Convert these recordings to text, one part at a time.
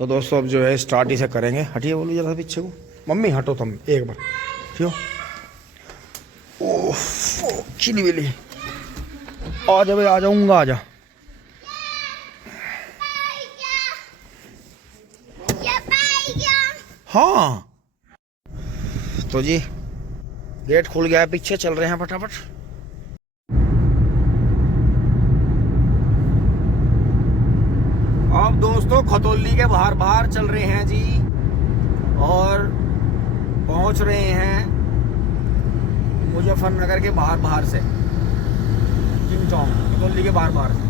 तो दोस्तों अब जो है स्टार्ट इसे करेंगे। हटिए बोलो जरा पीछे को, मम्मी हटो तुम एक बार, ठीक हो। ओह चिली बिली, आ जा भाई, आ जाऊंगा, आ जा। हाँ तो जी गेट खुल गया है, पीछे चल रहे हैं फटाफट। अब दोस्तों खतौली के बाहर बाहर चल रहे हैं जी, और पहुंच रहे हैं मुजफ्फरनगर के बाहर बाहर से, किंग चौक खतौली के बाहर बाहर से।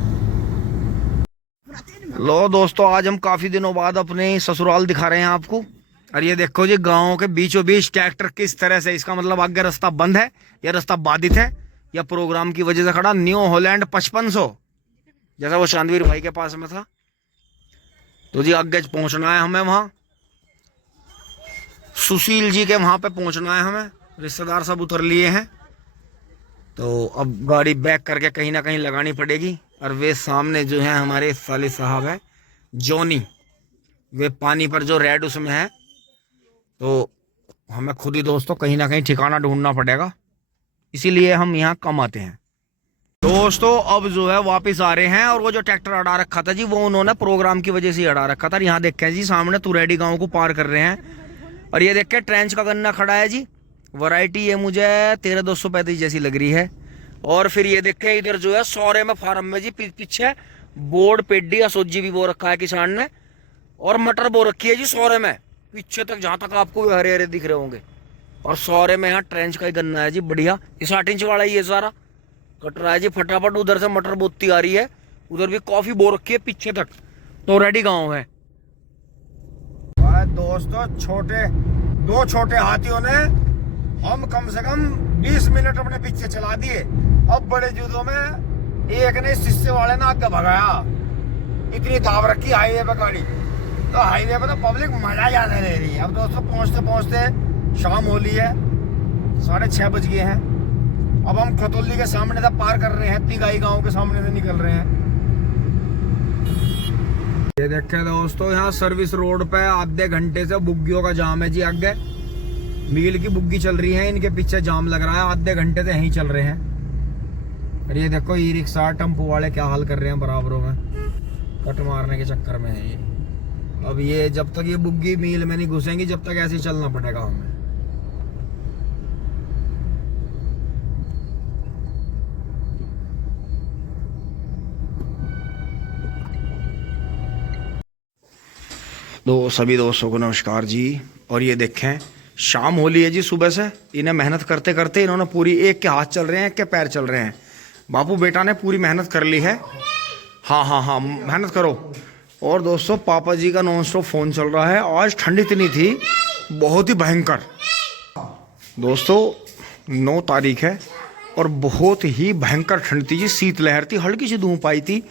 लो दोस्तों, आज हम काफी दिनों बाद अपने ससुराल दिखा रहे हैं आपको। और ये देखो जी, गांव के बीचों बीच ट्रैक्टर किस तरह से, इसका मतलब आगे रास्ता बंद है या रास्ता बाधित है या प्रोग्राम की वजह से खड़ा। न्यू हॉलैंड 5500 जैसा वो शांतवीर भाई के पास में था। तो जी आगे पहुंचना है हमें, वहां सुशील जी के वहां पे पहुंचना है हमें। रिश्तेदार सब उतर लिए हैं, तो अब गाड़ी बैक करके कहीं ना कहीं लगानी पड़ेगी। और वे सामने जो है हमारे साले साहब है जॉनी, वे पानी पर जो रेड उसमें है, तो हमें खुद ही दोस्तों कहीं ना कहीं ठिकाना ढूंढना पड़ेगा, इसीलिए हम यहाँ कम आते हैं। दोस्तों अब जो है वापस आ रहे हैं, और वो जो ट्रैक्टर अड़ा रखा था जी, वो उन्होंने प्रोग्राम की वजह से अड़ा रखा था। यहाँ देखें जी, सामने तुरैडी गांव को पार कर रहे हैं। और ये देखें ट्रेंच का गन्ना खड़ा है जी, वैरायटी ये मुझे 13,235 जैसी लग रही है। और फिर ये देखें इधर जो है सौरे में फार्म में जी पीछे बोर्ड पेडी असोजी भी बो रखा है किसान ने, और मटर बो रखी है जी सौरे में पीछे तक, जहां तक आपको हरे हरे दिख रहे होंगे। और सौरे में यहाँ ट्रेंच का ही गन्ना है जी, बढ़िया। 60 इंच वाला ही है, सारा कट रहा है जी फटाफट। उधर से मटर बोती आ रही है, उधर भी कॉफी बो रखी है पीछे तक। तो रेडी गांव है दोस्तों। दो छोटे हाथियों ने हम कम से कम 20 मिनट अपने पीछे चला दिए। अब बड़े जूदों में एक ने शिष्य वाले ने आगे भगाया, इतनी दाब रखी हाईवे पे गाड़ी। तो हाईवे पे तो पब्लिक मजा ज्यादा ले रही है। अब दोस्तों पहुंचते पहुंचते शाम हो ली है, 6:30 बज गए हैं। अब हम खतौली के सामने से पार कर रहे हैं, तिगाई गांव के सामने से निकल रहे हैं। ये देखें दोस्तों, यहाँ सर्विस रोड पे आधे घंटे से बुग्गियों का जाम है जी। आगे मील की बुग्गी चल रही है, इनके पीछे जाम लग रहा है, आधे घंटे से यहीं चल रहे हैं। और ये देखो ई रिक्शा टेम्पो वाले क्या हाल कर रहे हैं बराबरों में, कट मारने के चक्कर में है ये। अब ये जब तक ये बुग्गी मील में नहीं घुसेंगी, जब तक ऐसे ही चलना पड़ेगा हमें। तो सभी दोस्तों को नमस्कार जी। और ये देखें शाम हो ली है जी, सुबह से इन्हें मेहनत करते करते इन्होंने पूरी, एक के हाथ चल रहे हैं, एक के पैर चल रहे हैं। बापू बेटा ने पूरी मेहनत कर ली है। हाँ हाँ हाँ मेहनत करो। और दोस्तों पापा जी का नॉन स्टॉप फोन चल रहा है। आज ठंड इतनी थी, बहुत ही भयंकर। दोस्तों 9 तारीख है और बहुत ही भयंकर ठंड थी जी, शीतलहर थी, हल्की सी धूप आई थी,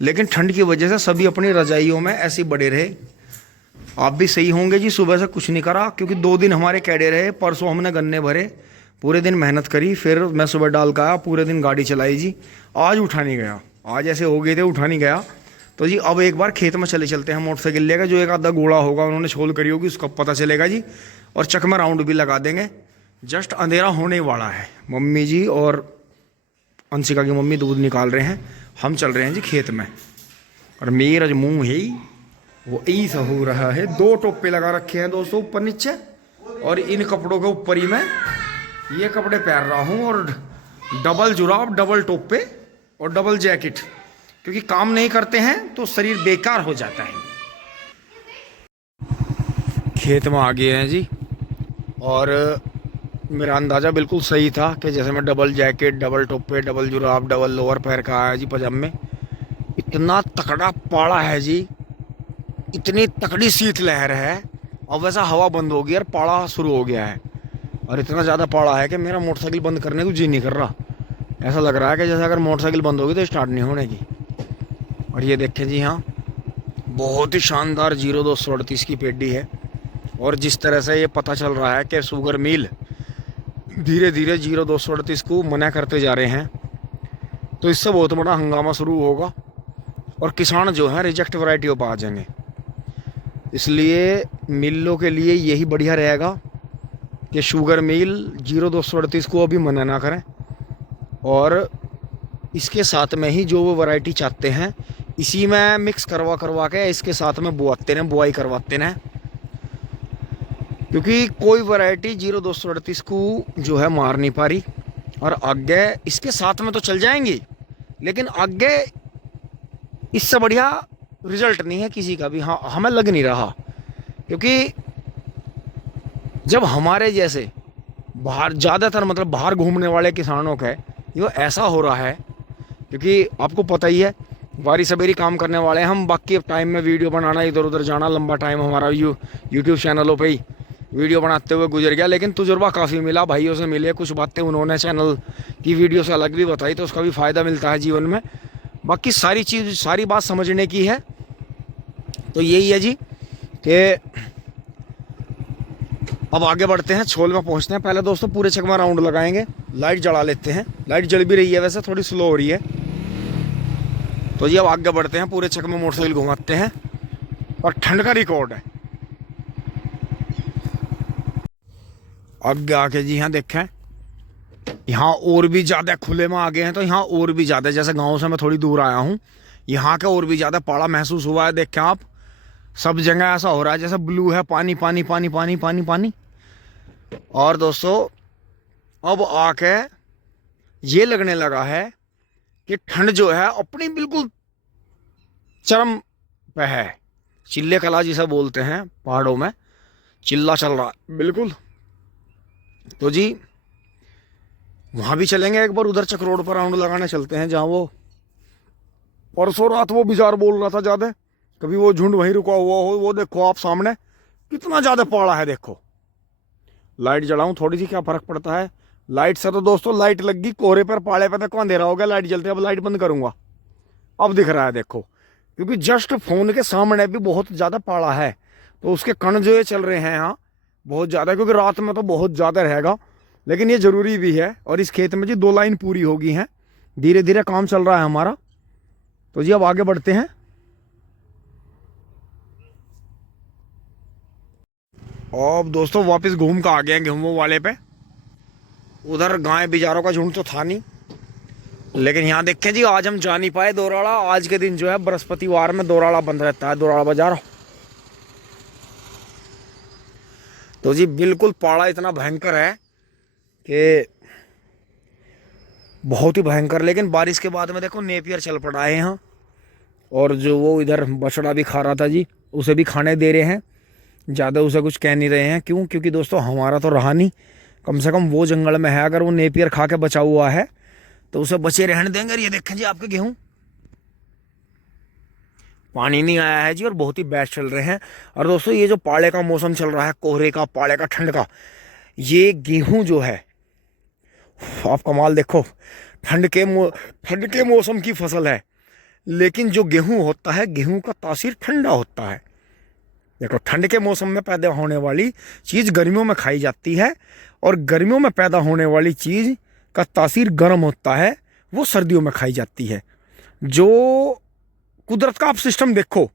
लेकिन ठंड की वजह से सभी अपनी रजाइयों में ऐसे ही बड़े रहे। आप भी सही होंगे जी, सुबह से कुछ नहीं करा, क्योंकि 2 दिन हमारे कैडे रहे। परसों हमने गन्ने भरे, पूरे दिन मेहनत करी, फिर मैं सुबह डाल का आया, पूरे दिन गाड़ी चलाई जी। आज उठा नहीं गया, आज ऐसे हो गए थे उठा नहीं गया। तो जी अब एक बार खेत में चले चलते हैं, मोटरसाइकिल लेकर। जो एक आधा घोड़ा होगा उन्होंने छोल करी होगी, उसका पता चलेगा जी। और चक में राउंड भी लगा देंगे। जस्ट अंधेरा होने वाला है। मम्मी जी और अंशिका की मम्मी दूध निकाल रहे हैं, हम चल रहे हैं जी खेत में। और मेरा जो मुँह है वो ऐसा हो रहा है। 2 टोपे लगा रखे हैं दोस्तों ऊपर नीचे, और इन कपड़ों के ऊपर ही मैं ये कपड़े पहन रहा हूँ। और डबल जुराब, डबल टोपे और डबल जैकेट, क्योंकि काम नहीं करते हैं तो शरीर बेकार हो जाता है। खेत में आ गए हैं जी, और मेरा अंदाज़ा बिल्कुल सही था कि जैसे मैं डबल जैकेट, डबल टोपे, डबल जुराब, डबल लोअर पहन का आया जी पजामे। इतना तकड़ा पाड़ा है जी, इतनी तकड़ी शीतलहर है। और वैसा हवा बंद हो गई और पाड़ा शुरू हो गया है। और इतना ज़्यादा पाड़ा है कि मेरा मोटरसाइकिल बंद करने को जी नहीं कर रहा। ऐसा लग रहा है कि जैसे अगर मोटरसाइकिल बंद होगी तो स्टार्ट नहीं होने की। और ये देखें जी, हाँ बहुत ही शानदार 0238 की पेडी है। और जिस तरह से ये पता चल रहा है कि शुगर मिल धीरे धीरे 0238 को मना करते जा रहे हैं, तो इससे बहुत बड़ा हंगामा शुरू होगा और किसान जो है रिजेक्ट वैरायटियों पर आ जाएंगे। इसलिए मिलों के लिए यही बढ़िया रहेगा कि शुगर मिल 0238 को अभी मना ना करें, और इसके साथ में ही जो वो वैरायटी चाहते हैं इसी में मिक्स करवा के इसके साथ में बुआते हैं, बुआई करवाते हैं। क्योंकि कोई वैरायटी 0238 को जो है मार नहीं पा रही, और आगे इसके साथ में तो चल जाएंगी, लेकिन आगे इससे बढ़िया रिजल्ट नहीं है किसी का भी। हाँ, हमें लग नहीं रहा, क्योंकि जब हमारे जैसे बाहर ज़्यादातर मतलब बाहर घूमने वाले किसानों का ये ऐसा हो रहा है, क्योंकि आपको पता ही है बारी सवेरी काम करने वाले हैं हम, बाकी टाइम में वीडियो बनाना, इधर उधर जाना, लंबा टाइम हमारा यूट्यूब चैनलों पे ही वीडियो बनाते हुए गुजर गया। लेकिन तजुर्बा काफ़ी मिला, भाइयों से मिले, कुछ बातें उन्होंने चैनल की वीडियो से अलग भी बताई, तो उसका भी फ़ायदा मिलता है जीवन में। बाकी सारी बात समझने की है। तो यही है जी कि अब आगे बढ़ते हैं, छोल में पहुंचते हैं। पहले दोस्तों पूरे चक में राउंड लगाएंगे, लाइट जला लेते हैं। लाइट जल भी रही है, वैसे थोड़ी स्लो हो रही है। तो जी अब आगे बढ़ते हैं, पूरे चक में मोटरसाइकिल घुमाते हैं, और ठंड का रिकॉर्ड है। आगे आके जी यहाँ देखें, यहाँ और भी ज़्यादा खुले में आ गए हैं, तो यहाँ और भी ज़्यादा, जैसे गांव से मैं थोड़ी दूर आया हूँ, यहाँ का और भी ज़्यादा पाला महसूस हुआ है। देखें आप, सब जगह ऐसा हो रहा है जैसे ब्लू है, पानी पानी पानी पानी पानी पानी। और दोस्तों अब आके ये लगने लगा है कि ठंड जो है अपनी बिल्कुल चरम पे है। चिल्ले कला जिसे बोलते हैं पहाड़ों में, चिल्ला चल रहा है बिल्कुल। तो जी वहाँ भी चलेंगे एक बार, उधर चक रोड पर राउंड लगाने चलते हैं, जहाँ वो परसों रात वो बिजार बोल रहा था ज़्यादा, कभी वो झुंड वहीं रुका हुआ हो। वो देखो आप सामने कितना ज़्यादा पाड़ा है। देखो लाइट जलाऊं थोड़ी सी, क्या फ़र्क पड़ता है लाइट से। तो दोस्तों लाइट लग गई कोहरे पर, पाड़े पर देखो अंधेरा हो गया, लाइट जलती है। अब लाइट बंद करूँगा, अब दिख रहा है देखो, क्योंकि जस्ट फोन के सामने भी बहुत ज़्यादा पाड़ा है, तो उसके कण जो ये चल रहे हैं यहाँ बहुत ज़्यादा, क्योंकि रात में तो बहुत ज़्यादा रहेगा, लेकिन ये ज़रूरी भी है। और इस खेत में जी 2 लाइन पूरी हो गई हैं, धीरे धीरे काम चल रहा है हमारा। तो जी अब आगे बढ़ते हैं। अब दोस्तों वापस घूम कर आ गए हैं गेहूं वाले पे। उधर गाय बिजारों का झुंड तो था नहीं, लेकिन यहाँ देखें जी आज हम जा नहीं पाए दोराड़ा। आज के दिन जो है बृहस्पतिवार में दोराड़ा बंद रहता है, दोराड़ा बाजार। तो जी बिल्कुल पाड़ा इतना भयंकर है कि बहुत ही भयंकर। लेकिन बारिश के बाद में देखो नेपियर चल पड़ा है यहाँ, और जो वो इधर बछड़ा भी खा रहा था जी, उसे भी खाने दे रहे हैं। ज़्यादा उसे कुछ कह नहीं रहे हैं, क्यों? क्योंकि दोस्तों हमारा तो रहा नहीं, कम से कम वो जंगल में है, अगर वो नेपियर खा के बचा हुआ है तो उसे बचे रहने देंगे। और ये देखें जी आपके गेहूं पानी नहीं आया है जी, और बहुत ही बैड चल रहे हैं। और दोस्तों ये जो पाले का मौसम चल रहा है, कोहरे का, पाले का, ठंड का, ये गेहूं जो है आप कमाल देखो। ठंड के मौसम की फसल है, लेकिन जो गेहूं होता है, गेहूं का तासीर ठंडा होता है। देखो ठंड के मौसम में पैदा होने वाली चीज़ गर्मियों में खाई जाती है, और गर्मियों में पैदा होने वाली चीज़ का तासीर गर्म होता है, वो सर्दियों में खाई जाती है। जो कुदरत का आप सिस्टम देखो,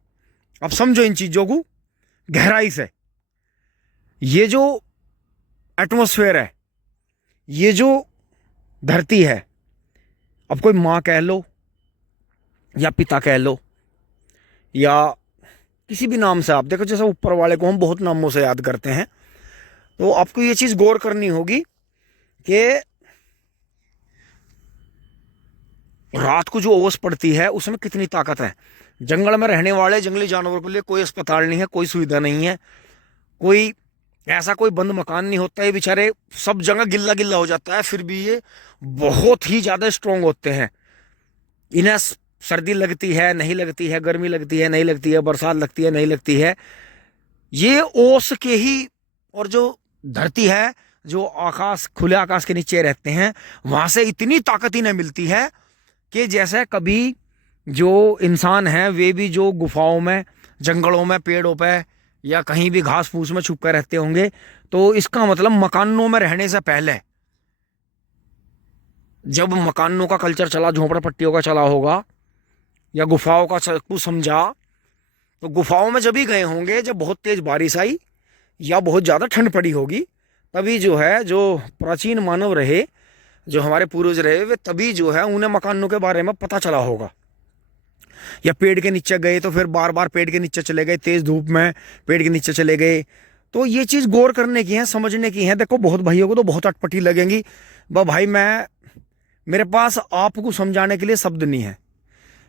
आप समझो इन चीज़ों को गहराई से। ये जो एटमॉस्फेयर है, ये जो धरती है, अब कोई माँ कह लो या पिता कह लो या किसी भी नाम से आप देखो, जैसे ऊपर वाले को हम बहुत नामों से याद करते हैं, तो आपको ये चीज़ गौर करनी होगी कि रात को जो ओस पड़ती है उसमें कितनी ताकत है। जंगल में रहने वाले जंगली जानवरों के लिए कोई अस्पताल नहीं है, कोई सुविधा नहीं है, कोई ऐसा कोई बंद मकान नहीं होता है। बेचारे सब जगह गिल्ला गिल्ला हो जाता है, फिर भी ये बहुत ही ज़्यादा स्ट्रोंग होते हैं। इन्हें सर्दी लगती है नहीं लगती है, गर्मी लगती है नहीं लगती है, बरसात लगती है नहीं लगती है, ये ओस के ही। और जो धरती है, जो आकाश, खुले आकाश के नीचे रहते हैं, वहाँ से इतनी ताकत इन्हें मिलती है कि जैसे कभी जो इंसान हैं वे भी जो गुफाओं में, जंगलों में, पेड़ों पे या कहीं भी घास फूस में छुप कर रहते होंगे, तो इसका मतलब मकानों में रहने से पहले, जब मकानों का कल्चर चला, झोंपड़ा पट्टियों का चला होगा या गुफाओं का कुछ समझा, तो गुफाओं में जब भी गए होंगे जब बहुत तेज बारिश आई या बहुत ज़्यादा ठंड पड़ी होगी, तभी जो है जो प्राचीन मानव रहे, जो हमारे पूर्वज रहे, वे तभी जो है उन्हें मकानों के बारे में पता चला होगा। या पेड़ के नीचे गए तो फिर बार बार पेड़ के नीचे चले गए, तेज धूप में पेड़ के नीचे चले गए। तो ये चीज़ गौर करने की है, समझने की है। देखो बहुत भाइयों को तो बहुत अटपटी लगेंगी, भाई मेरे पास आपको समझाने के लिए शब्द नहीं है।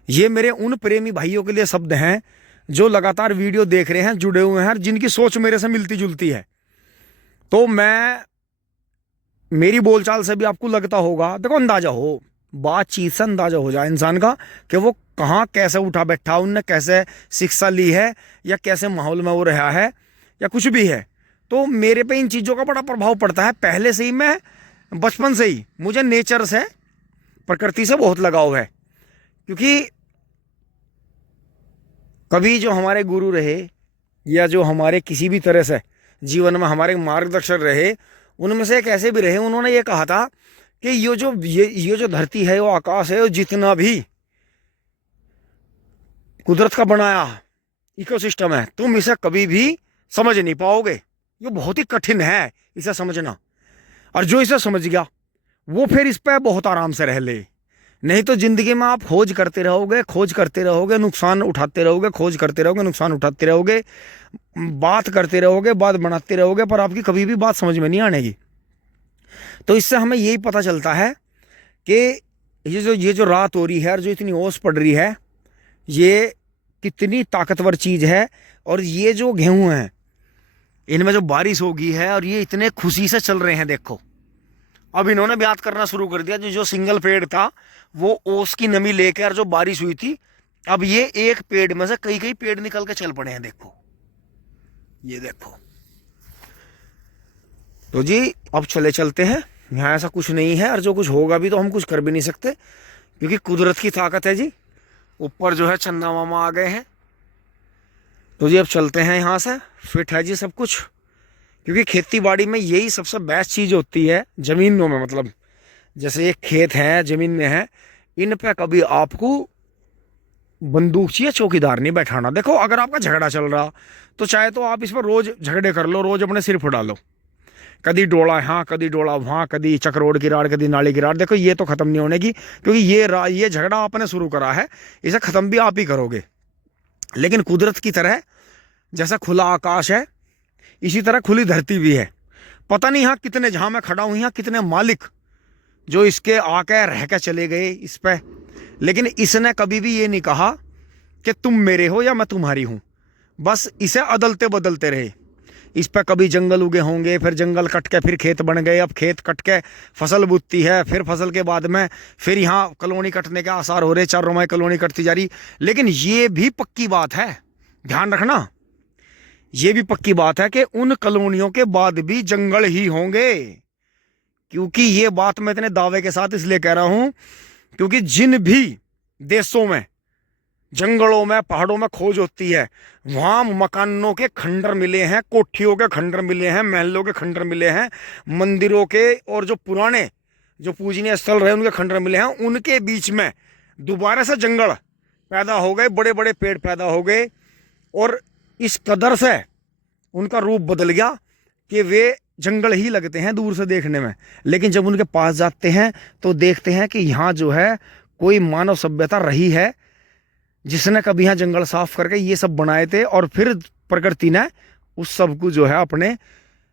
ये मेरे उन प्रेमी भाइयों के लिए शब्द हैं जो लगातार वीडियो देख रहे हैं, जुड़े हुए हैं, जिनकी सोच मेरे से मिलती जुलती है। तो मेरी बोलचाल से भी आपको लगता होगा, देखो अंदाजा हो, बातचीत से अंदाजा हो जाए इंसान का कि वो कहाँ कैसे उठा बैठा, उनने कैसे शिक्षा ली है, या कैसे माहौल में वो रहा है, या कुछ भी है। तो मेरे पे इन चीज़ों का बड़ा प्रभाव पड़ता है। पहले से ही मैं बचपन से ही मुझे नेचर से, प्रकृति से बहुत लगाव है। क्योंकि कभी जो हमारे गुरु रहे या जो हमारे किसी भी तरह से जीवन में हमारे मार्गदर्शक रहे, उनमें से एक ऐसे भी रहे, उन्होंने ये कहा था कि ये जो धरती है, वो आकाश है, वो जितना भी कुदरत का बनाया इकोसिस्टम है, तुम इसे कभी भी समझ नहीं पाओगे। ये बहुत ही कठिन है इसे समझना। और जो इसे समझ गया वो फिर इस पर बहुत आराम से रह ले। नहीं तो जिंदगी में आप खोज करते रहोगे, नुकसान उठाते रहोगे, खोज करते रहोगे, नुकसान उठाते रहोगे, बात करते रहोगे, बात बनाते रहोगे, पर आपकी कभी भी बात समझ में नहीं आनेगी। तो इससे हमें यही पता चलता है कि ये जो रात हो रही है और जो इतनी ओस पड़ रही है, ये कितनी ताकतवर चीज़ है। और ये जो गेहूं हैं, इनमें जो बारिश होगी है, और ये इतने खुशी से चल रहे हैं। देखो अब इन्होंने ब्यात करना शुरू कर दिया। जो सिंगल पेड़ था वो ओस की नमी लेकर जो बारिश हुई थी, अब ये एक पेड़ में से कई कई पेड़ निकल के चल पड़े हैं। देखो ये देखो। तो जी अब चलते हैं, यहाँ ऐसा कुछ नहीं है, और जो कुछ होगा भी तो हम कुछ कर भी नहीं सकते, क्योंकि कुदरत की ताकत है जी। ऊपर जो है चंदा मामा आ गए हैं। तो जी अब चलते हैं यहाँ से। फिट है जी सब कुछ, क्योंकि खेती बाड़ी में यही सबसे बेस्ट चीज़ होती है। ज़मीनों में, मतलब जैसे ये खेत हैं, ज़मीन में है, इन पे कभी आपको बंदूक चाहिए, चौकीदार नहीं बैठाना। देखो अगर आपका झगड़ा चल रहा तो चाहे तो आप इस पर रोज़ झगड़े कर लो, रोज़ अपने सिर फुटा लो, कदी डोला यहाँ, कदी डोला वहाँ, कदी चक्रोड की राड़, कदी नाली की राड़। देखो ये तो ख़त्म नहीं होने की, क्योंकि ये झगड़ा आपने शुरू करा है, इसे ख़त्म भी आप ही करोगे। लेकिन कुदरत की तरह जैसा खुला आकाश है, इसी तरह खुली धरती भी है। पता नहीं यहाँ कितने, जहाँ मैं खड़ा हूँ यहाँ कितने मालिक जो इसके आके रह के चले गए इस पे, लेकिन इसने कभी भी ये नहीं कहा कि तुम मेरे हो या मैं तुम्हारी हूँ। बस इसे अदलते बदलते रहे। इस पे कभी जंगल उगे होंगे, फिर जंगल कट के फिर खेत बन गए, अब खेत कट के फसल बुतती है, फिर फसल के बाद में फिर यहाँ कॉलोनी कटने के आसार हो रहे, चारों में कॉलोनी कटती जा रही। लेकिन ये भी पक्की बात है, ध्यान रखना, ये भी पक्की बात है कि उन कॉलोनियों के बाद भी जंगल ही होंगे। क्योंकि ये बात मैं इतने दावे के साथ इसलिए कह रहा हूं, क्योंकि जिन भी देशों में जंगलों में, पहाड़ों में खोज होती है, वहाँ मकानों के खंडर मिले हैं, कोठियों के खंडर मिले हैं, महलों के खंडर मिले हैं, मंदिरों के और जो पुराने जो पूजनीय स्थल रहे उनके खंडर मिले हैं। उनके बीच में दोबारा से जंगल पैदा हो गए, बड़े बड़े पेड़ पैदा हो गए, और इस कदर से उनका रूप बदल गया कि वे जंगल ही लगते हैं दूर से देखने में। लेकिन जब उनके पास जाते हैं तो देखते हैं कि यहाँ जो है कोई मानव सभ्यता रही है, जिसने कभी यहाँ जंगल साफ करके ये सब बनाए थे, और फिर प्रकृति ने उस सब को जो है अपने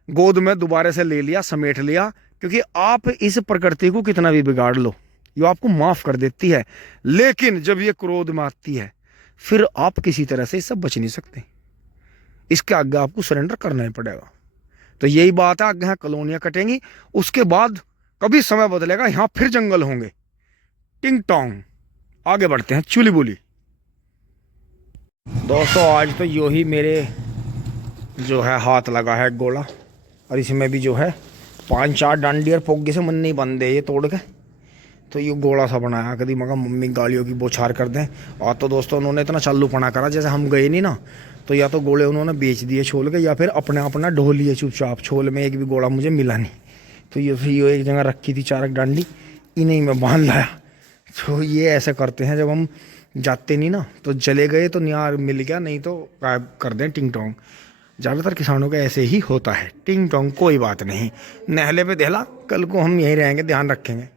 गोद में दोबारा से ले लिया, समेट लिया। क्योंकि आप इस प्रकृति को कितना भी बिगाड़ लो, ये आपको माफ़ कर देती है। लेकिन जब ये क्रोध में आती है, फिर आप किसी तरह से इससे बच नहीं सकते, इसके आगे आपको सरेंडर करना ही पड़ेगा। तो यही बात है, आगे यहाँ कॉलोनियाँ कटेंगी, उसके बाद कभी समय बदलेगा, यहाँ फिर जंगल होंगे। टिंग टोंग आगे बढ़ते हैं, चुली बोली। दोस्तों आज तो यो ही मेरे जो है हाथ लगा है गोला, और इसमें भी जो है 5-4 डांडी और पोगे से मन नहीं बन दे ये तोड़ के। तो ये गोला सा बनाया, कभी मगर मम्मी गालियों की बौछार कर दें। और तो दोस्तों उन्होंने इतना चालू पना करा, जैसे हम गए नहीं ना, तो या तो गोले उन्होंने बेच दिए छोल के, या फिर अपना ढो लिए चुपचाप। छोल में एक भी गोला मुझे मिला नहीं। तो ये एक जगह रखी थी 4 डांडी, इन्हीं में बांध लाया। तो ये ऐसे करते हैं जब हम जाते नहीं ना, तो चले गए तो यार मिल गया, नहीं तो गायब कर दें टिंग टोंग। ज़्यादातर किसानों का ऐसे ही होता है, टिंग टोंग कोई बात नहीं, नहले पे देला, कल को हम यहीं रहेंगे, ध्यान रखेंगे।